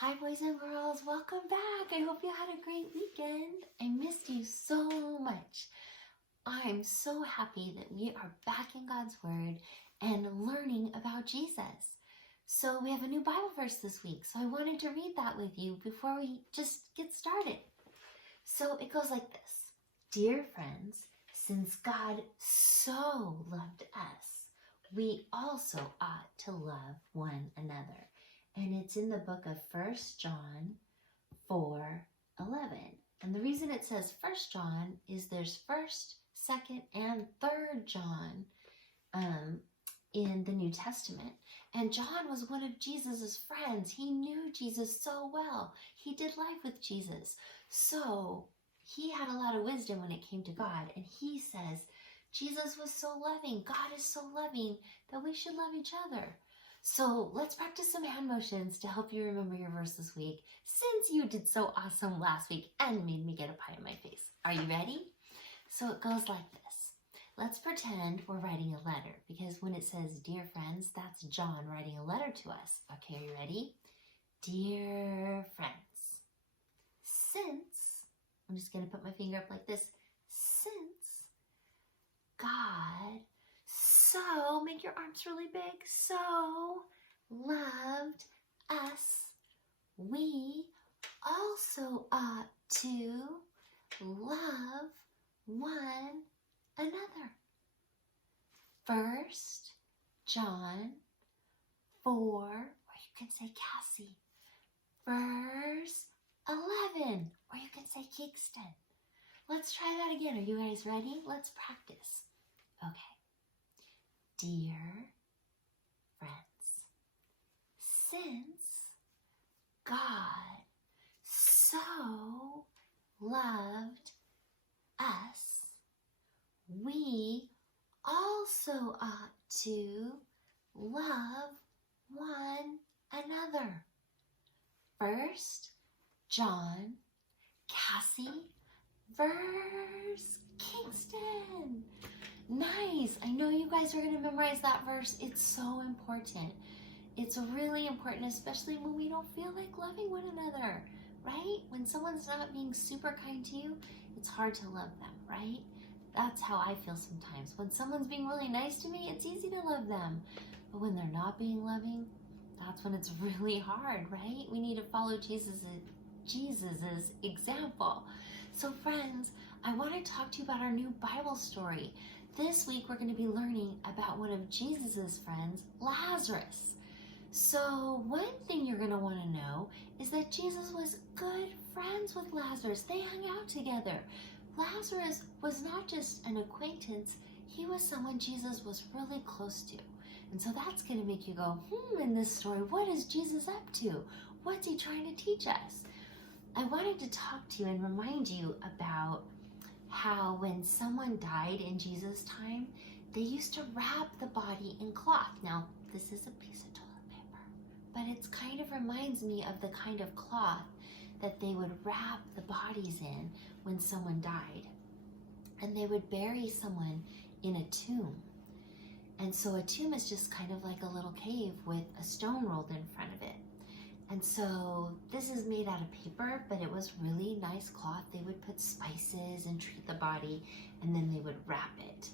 Hi, boys and girls. Welcome back. I hope you had a great weekend. I missed you so much. I'm so happy that we are back in God's Word and learning about Jesus. So we have a new Bible verse this week. So I wanted to read that with you before we just get started. So it goes like this. Dear friends, since God so loved us, we also ought to love one another. And it's in the book of 1 John 4:11. And the reason it says 1 John is there's 1st, 2nd, and 3rd John in the New Testament. And John was one of Jesus's friends. He knew Jesus so well. He did life with Jesus. So he had a lot of wisdom when it came to God. And he says, Jesus was so loving. God is so loving that we should love each other. So let's practice some hand motions to help you remember your verse this week, since you did so awesome last week and made me get a pie in my face. Are you ready? So it goes like this. Let's pretend we're writing a letter, because when it says dear friends, that's John writing a letter to us. Okay, are you ready? Dear friends, since, I'm just going to put my finger up like this, since God so, make your arms really big, so loved us, we also ought to love one another. 1 John 4, or you can say Cassie, verse 11, or you can say Kingston. Let's try that again. Are you guys ready? Let's practice. Okay. Dear friends, since God so loved us, we also ought to love one another. 1 John, Cassie, verse Kingston. Nice. I know you guys are going to memorize that verse. It's so important. It's really important, especially when we don't feel like loving one another, right? When someone's not being super kind to you, it's hard to love them, right? That's how I feel sometimes. When someone's being really nice to me, it's easy to love them. But when they're not being loving, that's when it's really hard, right? We need to follow Jesus's example. So friends, I want to talk to you about our new Bible story. This week, we're going to be learning about one of Jesus's friends, Lazarus. So one thing you're going to want to know is that Jesus was good friends with Lazarus. They hung out together. Lazarus was not just an acquaintance. He was someone Jesus was really close to. And so that's going to make you go, in this story, what is Jesus up to? What's he trying to teach us? I wanted to talk to you and remind you about how when someone died in Jesus' time, they used to wrap the body in cloth. Now, this is a piece of toilet paper, but it kind of reminds me of the kind of cloth that they would wrap the bodies in when someone died. And they would bury someone in a tomb. And so a tomb is just kind of like a little cave with a stone rolled in front of it. And so this is made out of paper, but it was really nice cloth. They would put spices and treat the body, and then they would wrap it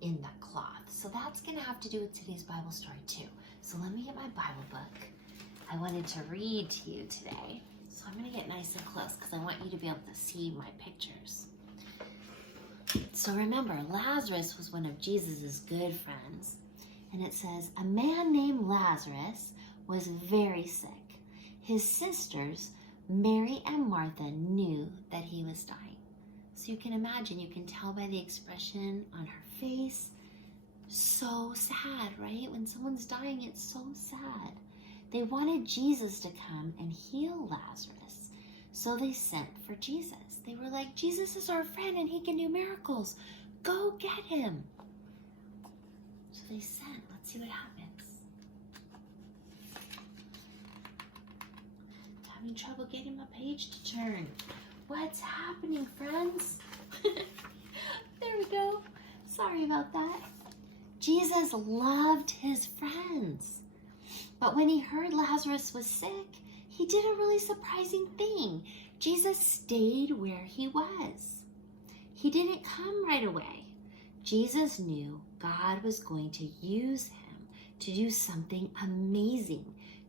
in that cloth. So that's going to have to do with today's Bible story too. So let me get my Bible book. I wanted to read to you today. So I'm going to get nice and close because I want you to be able to see my pictures. So remember, Lazarus was one of Jesus's good friends. And it says, a man named Lazarus was very sick. His sisters, Mary and Martha, knew that he was dying. So you can imagine, you can tell by the expression on her face, so sad, right? When someone's dying, it's so sad. They wanted Jesus to come and heal Lazarus. So they sent for Jesus. They were like, Jesus is our friend and he can do miracles. Go get him. So they sent. Let's see what happens. Having trouble getting my page to turn. What's happening, friends? There we go. Sorry about that. Jesus loved his friends. But when he heard Lazarus was sick, he did a really surprising thing. Jesus stayed where he was. He didn't come right away. Jesus knew God was going to use him to do something amazing.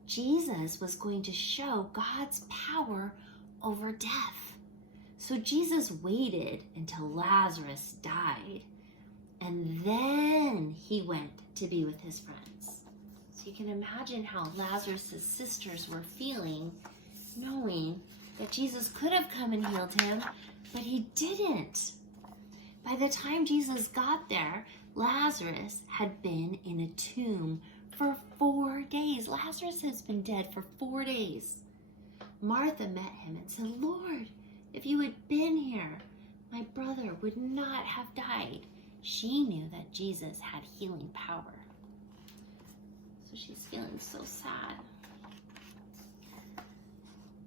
Jesus was going to show God's power over death. So Jesus waited until Lazarus died, and then he went to be with his friends. So you can imagine how Lazarus' sisters were feeling, knowing that Jesus could have come and healed him, but he didn't. By the time Jesus got there, Lazarus had been in a tomb for 4 days. Lazarus has been dead for 4 days. Martha met him and said, "Lord, if you had been here, my brother would not have died." She knew that Jesus had healing power. So she's feeling so sad.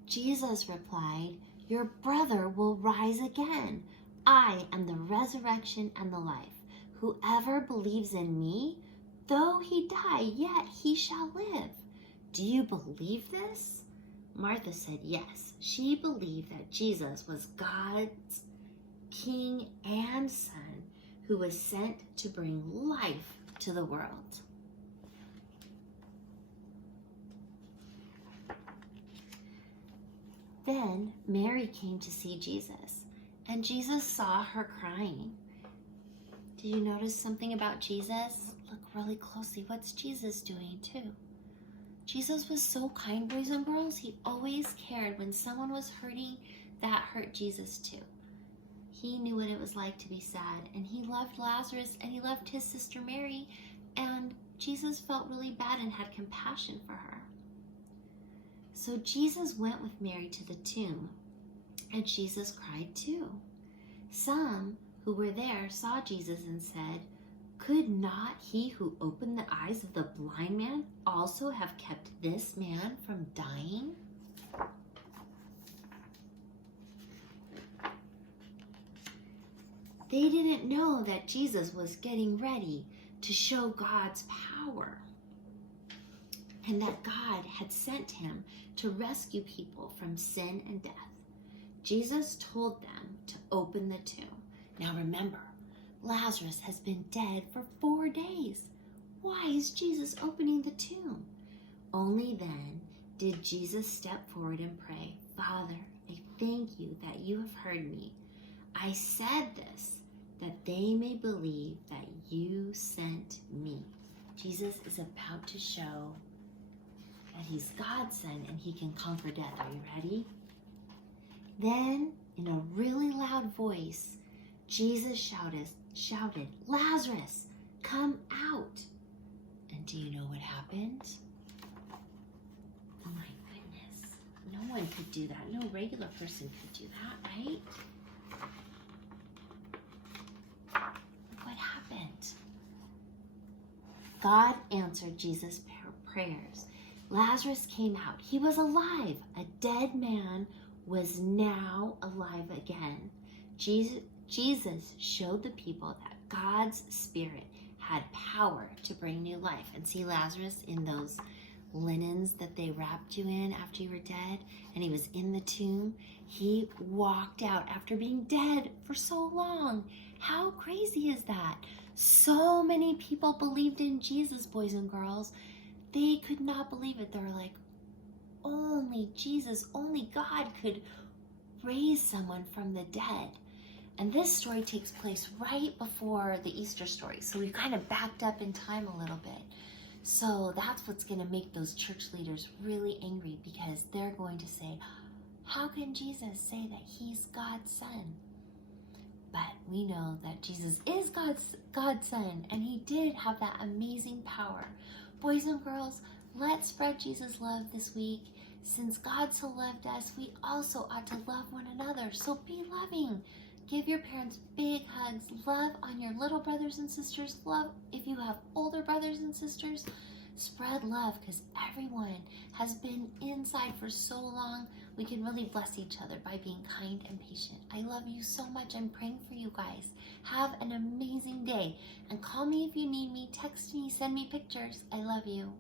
Jesus replied, "Your brother will rise again. I am the resurrection and the life. Whoever believes in me, though he die, yet he shall live." Do you believe this? Martha said yes. She believed that Jesus was God's King and Son who was sent to bring life to the world. Then Mary came to see Jesus, and Jesus saw her crying. Did you notice something about Jesus? Look really closely. What's Jesus doing too? Jesus was so kind, boys and girls. He always cared when someone was hurting. That hurt Jesus too. He knew what it was like to be sad, and he loved Lazarus, and he loved his sister Mary, and Jesus felt really bad and had compassion for her. So Jesus went with Mary to the tomb, and Jesus cried too. Some who were there saw Jesus and said, "Could not he who opened the eyes of the blind man also have kept this man from dying?" They didn't know that Jesus was getting ready to show God's power, and that God had sent him to rescue people from sin and death. Jesus told them to open the tomb. Now remember, Lazarus has been dead for 4 days. Why is Jesus opening the tomb? Only then did Jesus step forward and pray, "Father, I thank you that you have heard me. I said this that they may believe that you sent me." Jesus is about to show that he's God's son and he can conquer death. Are you ready? Then, in a really loud voice, Jesus shouted, "Lazarus, come out." And do you know what happened? Oh my goodness. No one could do that. No regular person could do that, right? Look what happened. God answered Jesus' prayers. Lazarus came out. He was alive. A dead man was now alive again. Jesus showed the people that God's Spirit had power to bring new life. And see Lazarus in those linens that they wrapped you in after you were dead, and he was in the tomb. He walked out after being dead for so long. How crazy is that? So many people believed in Jesus, boys and girls. They could not believe it. They were like, only Jesus, only God could raise someone from the dead. And this story takes place right before the Easter story. So we've kind of backed up in time a little bit. So that's what's going to make those church leaders really angry, because they're going to say, how can Jesus say that he's God's son? But we know that Jesus is God's son, and he did have that amazing power. Boys and girls, let's spread Jesus' love this week. Since God so loved us, we also ought to love one another. So be loving. Give your parents big hugs. Love on your little brothers and sisters. Love if you have older brothers and sisters. Spread love, because everyone has been inside for so long. We can really bless each other by being kind and patient. I love you so much. I'm praying for you guys. Have an amazing day. And call me if you need me. Text me. Send me pictures. I love you.